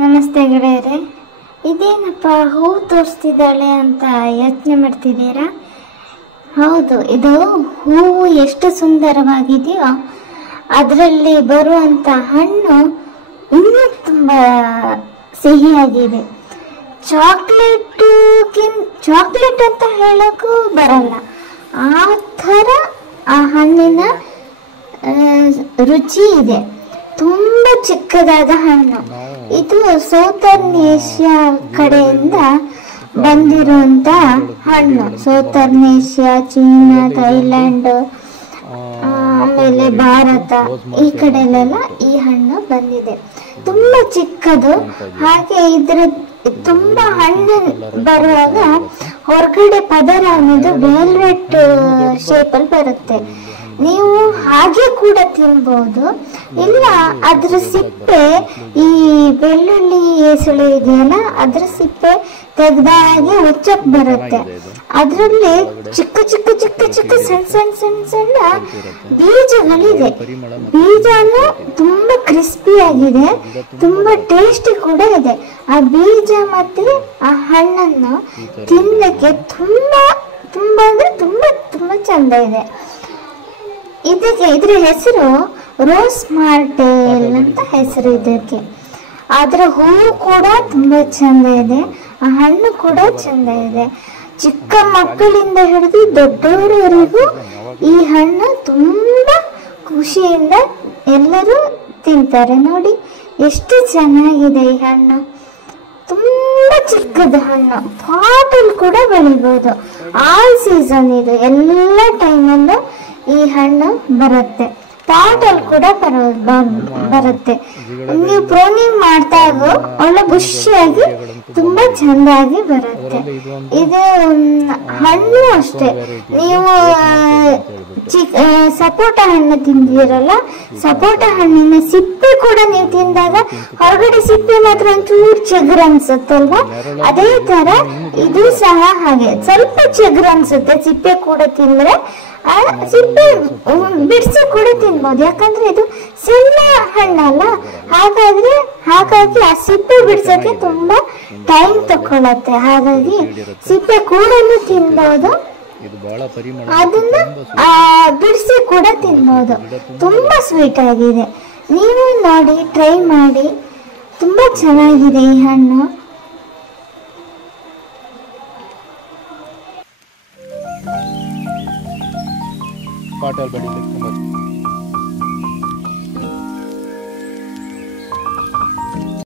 ನಮಸ್ತೆ ಗೆಳೆಯರೆ. ಇದೇನಪ್ಪ ಹೂ ತೋರಿಸ್ತಿದ್ದಾಳೆ ಅಂತ ಯೋಚನೆ ಮಾಡ್ತಿದ್ದೀರಾ? ಹೌದು, ಇದು ಹೂವು ಎಷ್ಟು ಸುಂದರವಾಗಿದೆಯೋ ಅದರಲ್ಲಿ ಬರುವಂಥ ಹಣ್ಣು ಇನ್ನೂ ತುಂಬ ಸಿಹಿಯಾಗಿದೆ. ಚಾಕ್ಲೇಟ್ ಅಂತ ಹೇಳೋಕ್ಕೂ ಬರಲ್ಲ, ಆ ಥರ ಆ ಹಣ್ಣಿನ ರುಚಿ ಇದೆ. ತುಂಬ ಚಿಕ್ಕದಾದ ಹಣ್ಣು. ಇದು ಸೌತರ್ನ್ ಏಷ್ಯಾ ಕಡೆಯಿಂದ ಬಂದಿರುವಂತ ಹಣ್ಣು. ಸೌತರ್ನ್ ಏಷ್ಯಾ, ಚೀನಾ, ಥೈಲ್ಯಾಂಡ್, ಆಮೇಲೆ ಭಾರತ, ಈ ಕಡೆಲೆಲ್ಲ ಈ ಹಣ್ಣು ಬಂದಿದೆ. ತುಂಬಾ ಚಿಕ್ಕದು. ಹಾಗೆ ಇದ್ರ ತುಂಬಾ ಹಣ್ಣು ಬರುವಾಗ ಹೊರಗಡೆ ಪದರ ಅನ್ನೋದು ವೆಲ್ವೆಟ್ ಶೇಪಲ್ಲಿ ಬರುತ್ತೆ. ನೀವು ಹಾಗೆ ಕೂಡ ತಿನ್ಬಹುದು, ಇಲ್ಲ ಅದ್ರ ಸಿಪ್ಪೆ, ಈ ಬೆಳ್ಳುಳ್ಳಿ ಎಸಳು ಇದೆಯಲ್ಲ ಅದ್ರ ಸಿಪ್ಪೆ ತೆಗೆದಾಗೆ ಉಚ್ಚಕ್ ಬರುತ್ತೆ. ಅದರಲ್ಲಿ ಚಿಕ್ಕ ಚಿಕ್ಕ ಚಿಕ್ಕ ಚಿಕ್ಕ ಸಣ್ಣ ಸಣ್ಣ ಸಣ್ಣ ಸಣ್ಣ ಬೀಜಗಳಿದೆ. ಬೀಜನು ತುಂಬಾ ಕ್ರಿಸ್ಪಿ ಆಗಿದೆ, ತುಂಬಾ ಟೇಸ್ಟಿ ಕೂಡ ಇದೆ. ಆ ಬೀಜ ಮತ್ತೆ ಆ ಹಣ್ಣನ್ನು ತಿನ್ನಕ್ಕೆ ತುಂಬಾ ತುಂಬಾ ಅಂದ್ರೆ ತುಂಬಾ ತುಂಬಾ ಚಂದ ಇದೆ. ಇದ್ರ ಹೆಸರು ರೋಸ್ ಮಾರ್ಟೆಲ್ ಅಂತ ಹೆಸರು ಇದಕ್ಕೆ. ಅದರ ಹೂವು ಕೂಡ ತುಂಬಾ ಚಂದ ಇದೆ, ಆ ಹಣ್ಣು ಕೂಡ ಚಂದ ಇದೆ. ಚಿಕ್ಕ ಮಕ್ಕಳಿಂದ ಹಿಡಿದು ದೊಡ್ಡವರವರೆಗೂ ಈ ಹಣ್ಣು ತುಂಬಾ ಖುಷಿಯಿಂದ ಎಲ್ಲರೂ ತಿಂತಾರೆ. ನೋಡಿ ಎಷ್ಟು ಚೆನ್ನಾಗಿದೆ ಈ ಹಣ್ಣು. ತುಂಬಾ ಚಿಕ್ಕದ ಹಣ್ಣು, ಪಾಟಲ್ಲಿ ಕೂಡ ಬೆಳಿಬಹುದು. ಆಲ್ ಸೀಸನ್ ಇದು, ಎಲ್ಲ ಟೈಮಲ್ಲೂ ಈ ಹಣ್ಣು ಬರುತ್ತೆ. ಪಾಟಲ್ಲಿ ಕೂಡ ಬರುತ್ತೆ. ನೀವು ಪ್ರೂನಿಂಗ್ ಮಾಡ್ದಾಗ ಒಳ್ಳೆ ಖುಷಿಯಾಗಿ ತುಂಬಾ ಚಂದಾಗಿ ಬರುತ್ತೆ. ಇದು ಹಣ್ಣು ಅಷ್ಟೇ. ನೀವು ಸಪೋಟ ಹಣ್ಣು ತಿಂದಿರಲ್ಲ, ಸಪೋಟ ಹಣ್ಣಿನ ಸಿಪ್ಪೆ ಕೂಡ ನೀವು ತಿಂದಾಗ ಹೊರಗಡೆ ಸಿಪ್ಪೆ ಮಾತ್ರ ಒಂಚೂರು ಚಿಗುರು ಅನ್ಸುತ್ತಲ್ವಾ, ಅದೇ ತರ ಇದು ಸಹ ಹಾಗೆ ಸ್ವಲ್ಪ ಚಿಗುರು ಅನ್ಸುತ್ತೆ. ಸಿಪ್ಪೆ ಕೂಡ ತಿಂದ್ರೆ ಸಿಪ್ಪೆ ಬಿಡಿಸಿ ಕೂಡ ತಿನ್ಬೋದು, ಯಾಕಂದ್ರೆ ಇದು ಸಣ್ಣ ಹಣ್ಣಲ್ಲ. ಹಾಗಾಗಿ ಆ ಸಿಪ್ಪೆ ಬಿಡ್ಸೋಕೆ ತುಂಬಾ ಟೈಮ್ ತಗೊಳತ್ತೆ. ಹಾಗಾಗಿ ಸಿಪ್ಪೆ ಕೂಡ ತಿನ್ಬೋದು, ಅದನ್ನ ಬಿಡಿಸಿ ಕೂಡ ತಿನ್ಬೋದು. ತುಂಬಾ ಸ್ವೀಟ್ ಆಗಿದೆ. ನೀವು ನೋಡಿ, ಟ್ರೈ ಮಾಡಿ, ತುಂಬಾ ಚೆನ್ನಾಗಿದೆ ಈ ಹಣ್ಣು. ಪಾಟಲ್ಲಿ ಬೆಳಿಬೇಕು.